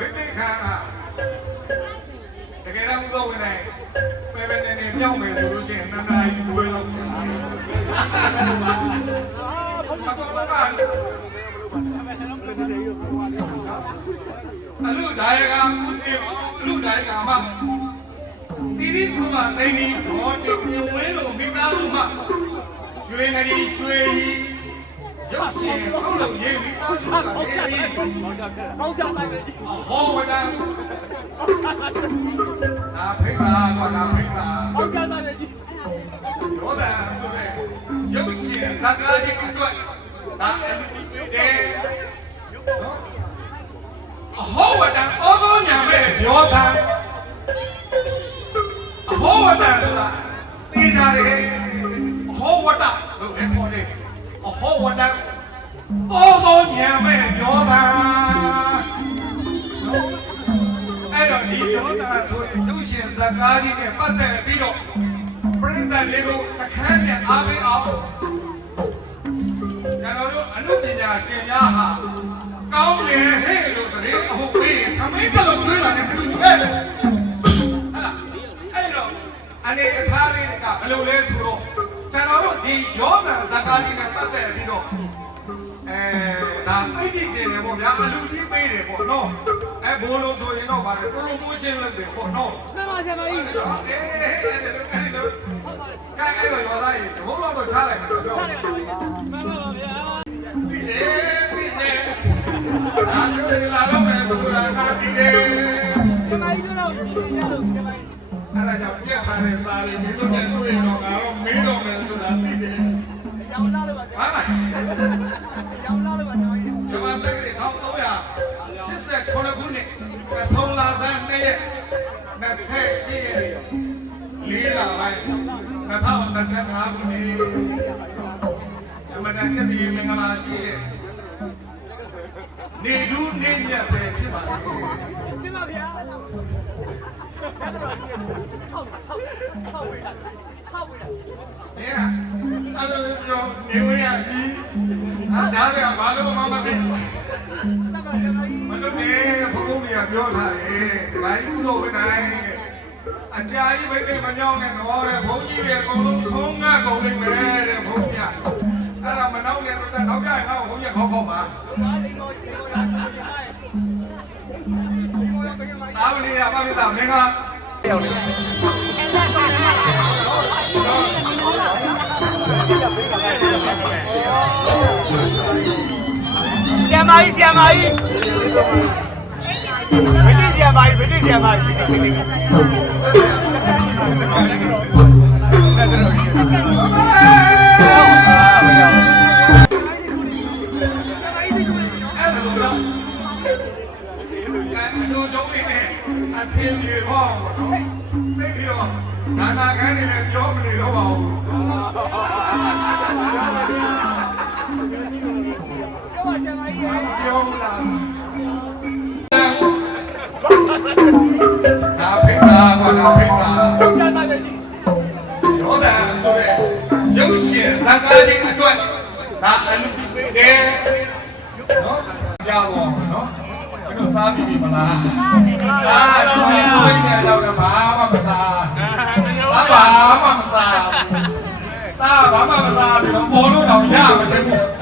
ဘိသိက်ခါကတကယ်တော့ဥသောဝင်နိုင်ပဲပဲနေနေပြောင်းမယ်ဆိုလို့ရှိရင်နှစ်နာရီဘွေလောက်ပြန်အကောမကအလူဒါယကဥထေအလူဒါယကမတိရိပုမသိနေဒေါ်တေပြဝဲလို့မိသားစုမရွှေငရီရွှေရုပ် ရှင်ထုတ်လို့ရေးပြီးအောက်ချတာရေးပြီးပေါင်းကြလိုက်ပဲကြီးဟောဝဒံဒါဖိစာတော့ဒါဖိစာပေါင်းကြလိုက်ပဲကြီးရောဒံဆိုတဲ့ရုပ်ရှင်ဇာတ်ကားကြီးအတွက်ဒါ MT တဲ့နော်အဟောဝဒံဩသောညာမဲ့ပြောတာအဟောဝဒံဆိုတာသိကြတယ်အဟောဝဒလို့လည်းခေါ်တယ်အဟောဝဒံဩ သောညာမဲ့ပြောတာနော်အဲ့တော့ဒီပြောတာဆိုရင်လူရှင်ဇကားကြီးနဲ့ပတ်သက်ပြီးတော့ပြိဿတွေကိုအခန်းနဲ့အားပေးအောင်ကျွန်တော်တို့အနုပညာရှင်များဟာကောင်းလေဟဲ့လို့တရင်အဟုတ်ပေးရင်ခမင်းတက်လို့ကျွေးလာတယ်တူပဲဟဲ့လားအဲ့တော့အနေအထားလေးကဘယ်လိုလဲဆိုတော့ကျွန်တော်တို့ဒီယောဂဇကားကြီးနဲ့ပတ်သက်ပြီးတော့ အဲဒါအိတ်တိတယ်လေပေါ့ဗျာအလူကြီးပေးတယ်ပေါ့နော်အဲဘိုးလို့ဆိုရင်တော့ဗါတယ် promotion လုပ်တယ်ပေါ့နော်မှန်ပါဆရာမကြီးအေးအဲ့ဒါအဲ့ဒါအဲ့ဒါကဲအဲ့တော့ရောသားကြီးဘိုးလို့တော့ချလိုက်မယ်တော့မှန်ပါပါဗျာဒီလေဒီလေဒါမျိုးတွေလာတော့မယ်ဆိုတာကဒီလေဆရာမကြီးတို့တော့ရအောင်ဆရာမကြီးအဲ့ဒါကြောင့်ကြက်ထားတဲ့စာတွေမင်းတို့နဲ့တွေ့ရင်တော့ငါတော့မင်းတော့မယ်ဆိုတာသိတယ်ရောင်းလာလို့ပါဆရာဟာမရောင်း လေးလပိုင်း2025ခုနှစ်အမတန်ကြည်ရင်မင်္ဂလာရှိတဲ့နေဒူးနေမြတ်ပဲဖြစ်ပါလေဆရာဗျာထောက်ထောက်ထောက်ဝေးတာထောက်ဝေးတာ။နေအဲ့လိုပြောနေဝရကြီးအားကြားရဘာလို့မှမသိဘူးမှန်ပါဆရာမကြီး။မလို့နေဘုံဘုံကြီးပြောထားတယ်။ဒီပိုင်းဥတော်ဝင်နိုင်တဲ့ အကြာကြီးဘိတ်ကိမညောင်းနဲ့တော့တဲ့ဘုံကြီးတွေအကုန်လုံးဆုံးငါကုန်လိမ့်မယ်တဲ့ဘုံကြီး။အဲ့ဒါမနောက်လည်းတော့နောက်ကြရင်တော့ဘုံကြီးခေါက်ခေါက်ပါဒါလေးကိုရှင်ကိုလာပြန်လိုက်ဒီကိုရောက်ပြန်လိုက်။အားမလေးရပါပြီသားမင်းကဆရာမကြီးဆရာမကြီးမတိဆရာမကြီး မတိဆရာမကြီးအဲ့ဒါလို့တော့အဲ့လိုကြောင့်နေနဲ့အစင်းပြေဟောပေါ့နော်။သိပြီးတော့ဒါနာခန်းနေလည်းပြောမနေတော့ပါဘူး။ပြောပါဆရာမကြီးပြောလာ ဖိစာကြောက်ကြလိုက်ပဲကြီးရောဒံဆိုတဲ့ရုပ်ရှင်ဇာတ်ကားကြီးအတွက်ဒါအလူပိပေးတယ်နော်ကြောက်ပါနော်ဘယ်လိုစားပြီးပြီမလားစားတယ်ဒီမှာဆိုရင်လည်းကြောက်တယ်ဘာမှမစားဘာဘာမှမစားတာဘာမှမစားပြီးတော့ဘောလုံးတောင်ရမချင်ဘူး